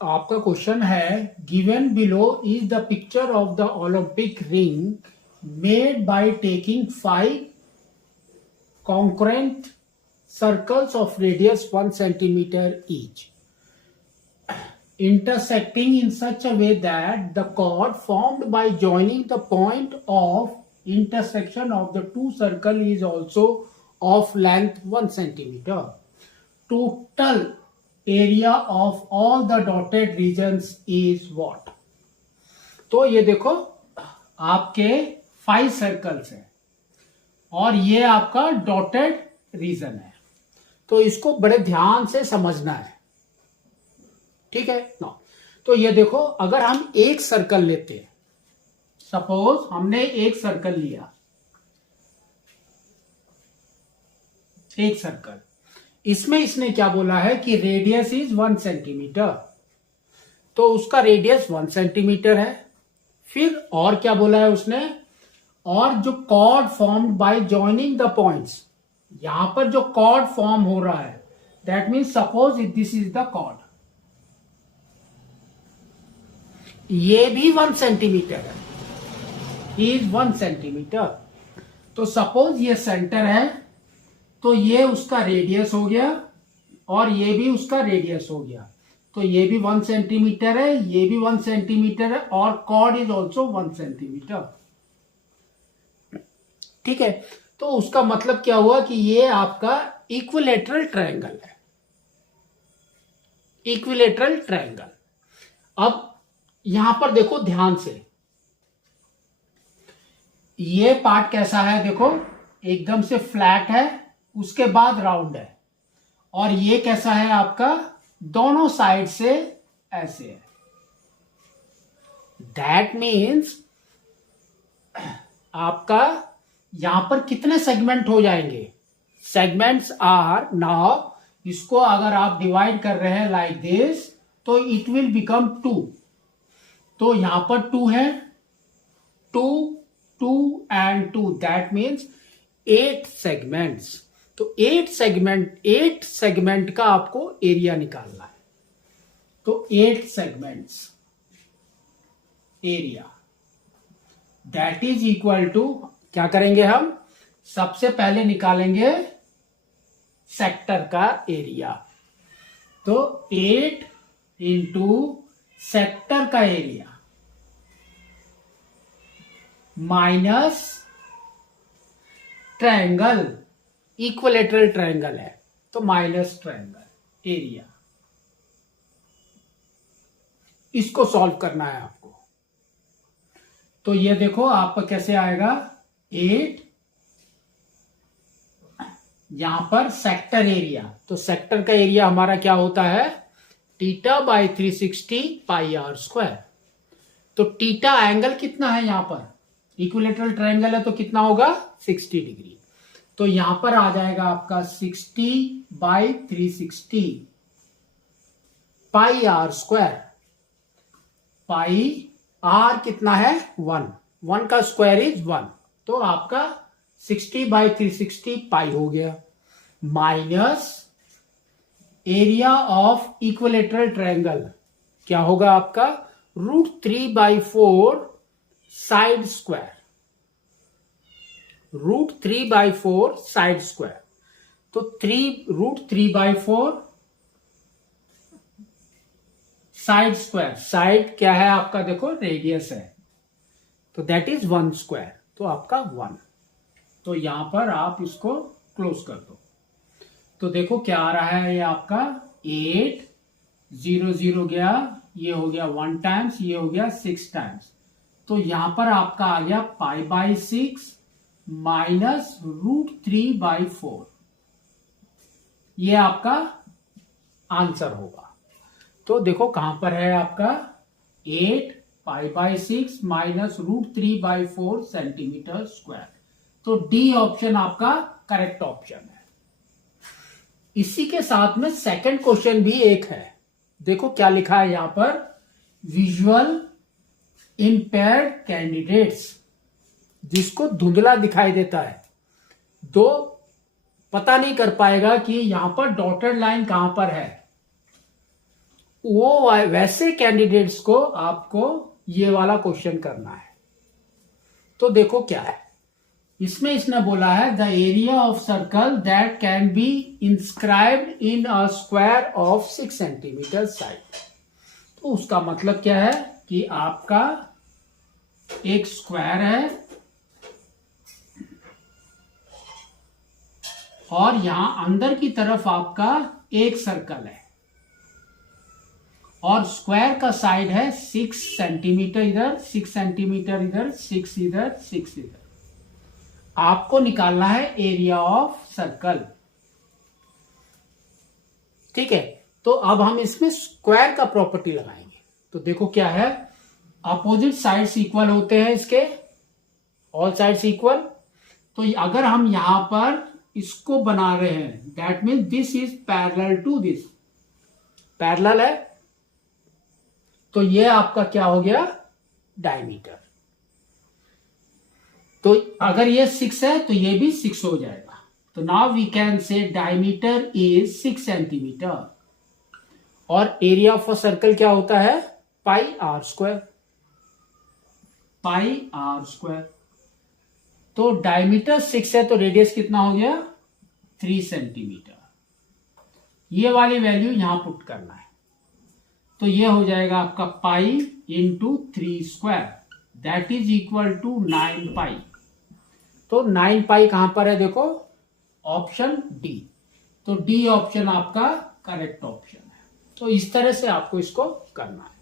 आपका क्वेश्चन है given below is the picture of the Olympic ring made by taking 5 concurrent circles of radius 1 centimeter each, intersecting in such a way that the chord formed by joining the point of intersection of the two circles is also of length 1 centimeter. Total area of all the dotted regions is what? तो ये देखो आपके 5 circles हैं और ये आपका dotted region है, तो इसको बड़े ध्यान से समझना है, ठीक है ना। तो ये देखो, अगर हम एक सर्कल लेते हैं, सपोज हमने एक सर्कल लिया, एक सर्कल, इसमें इसने क्या बोला है कि रेडियस इज 1 सेंटीमीटर, तो उसका रेडियस 1 सेंटीमीटर है। फिर और क्या बोला है उसने, और जो chord formed by joining the points, यहां पर जो कॉर्ड फॉर्म हो रहा है, that means suppose this is the chord, ये भी 1 सेंटीमीटर है, इज 1 सेंटीमीटर। तो सपोज ये सेंटर है, तो ये उसका रेडियस हो गया और ये भी उसका रेडियस हो गया, तो ये भी 1 सेंटीमीटर है, ये भी 1 सेंटीमीटर है, और कॉर्ड इज ऑल्सो 1 सेंटीमीटर, ठीक है। तो उसका मतलब क्या हुआ कि ये आपका इक्विलेटरल ट्रायंगल है, इक्विलेटरल ट्रायंगल। अब यहां पर देखो ध्यान से, ये पार्ट कैसा है, देखो एकदम से फ्लैट है, उसके बाद राउंड है, और ये कैसा है आपका, दोनों साइड से ऐसे है। दैट मीन्स आपका यहां पर कितने सेगमेंट हो जाएंगे, सेगमेंट्स आर, नाउ इसको अगर आप डिवाइड कर रहे हैं लाइक दिस, तो इट विल बिकम 2, तो यहां पर 2 है, 2 2 एंड 2, दैट मीन्स 8 सेगमेंट्स। तो 8 सेगमेंट का आपको एरिया निकालना है, तो 8 segments area that is equal to, क्या करेंगे हम, सबसे पहले निकालेंगे सेक्टर का एरिया, तो 8 इंटू सेक्टर का area minus triangle, equilateral triangle है, तो माइनस ट्रायंगल एरिया, इसको सॉल्व करना है आपको। तो ये देखो आपका कैसे आएगा, 8 यहां पर सेक्टर एरिया, तो सेक्टर का एरिया हमारा क्या होता है, theta by 360 pi r square. तो थीटा एंगल कितना है यहां पर, इक्विलेटरल ट्रायंगल है, तो कितना होगा 60 डिग्री, तो यहां पर आ जाएगा आपका 60 by 360 pi r square, pi r कितना है 1 का स्क्वायर इज 1, तो आपका 60 बाई 360 पाई हो गया, minus area of equilateral triangle क्या होगा आपका, √3/4 साइड स्क्वायर, √3/4 साइड स्क्वायर, तो √3/4 साइड स्क्वायर, साइड क्या है आपका, देखो रेडियस है, तो दैट इज 1 स्क्वायर, तो आपका 1, तो यहां पर आप इसको क्लोज कर दो, तो देखो क्या आ रहा है, ये आपका 8 0 0 गया, ये हो गया 1 टाइम्स, ये हो गया 6 टाइम्स, तो यहां पर आपका आ गया π/6 माइनस √3/4, ये आपका आंसर होगा। तो देखो कहां पर है आपका 8 π/6 माइनस √3/4 सेंटीमीटर स्क्वायर, तो डी ऑप्शन आपका करेक्ट ऑप्शन है। इसी के साथ में सेकंड क्वेश्चन भी एक है, देखो क्या लिखा है यहां पर, विजुअल इंपेयर्ड कैंडिडेट्स, जिसको धुंधला दिखाई देता है, दो पता नहीं कर पाएगा कि यहां पर डॉटेड लाइन कहां पर है, वो वैसे कैंडिडेट्स को आपको ये वाला क्वेश्चन करना है। तो देखो क्या है इसमें, इसने बोला है the area of circle that can be inscribed in a square of 6 centimetre side. तो उसका मतलब क्या है कि आपका एक स्क्वायर है और यहां अंदर की तरफ आपका एक सर्कल है और स्क्वायर का साइड है 6 सेंटीमीटर इधर, 6 सेंटीमीटर इधर, 6 इधर, 6 इधर। आपको निकालना है एरिया ऑफ सर्कल। ठीक है, तो अब हम इसमें स्क्वायर का प्रॉपर्टी लगाएंगे। तो देखो क्या है, अपोजिट साइड्स इक्वल होते हैं इसके, ऑल साइड्स इक्वल। तो अगर हम यहां पर इसको बना रहे हैं that mean this is parallel to this, parallel है, तो ये आपका क्या हो गया, डायमीटर। तो अगर ये 6 है तो ये भी 6 हो जाएगा। तो now we can say diameter is 6 centimetre और एरिया ऑफ अ सर्कल क्या होता है, pi r square, pi r square. तो डायमीटर 6 है तो रेडियस कितना हो गया, 3 सेंटीमीटर। ये वाली वैल्यू यहां पुट करना है, तो ये हो जाएगा आपका pi into 3 square that is equal to 9 pi. तो 9 पाई कहां पर है, देखो ऑप्शन डी। तो डी ऑप्शन आपका करेक्ट ऑप्शन है। तो इस तरह से आपको इसको करना है।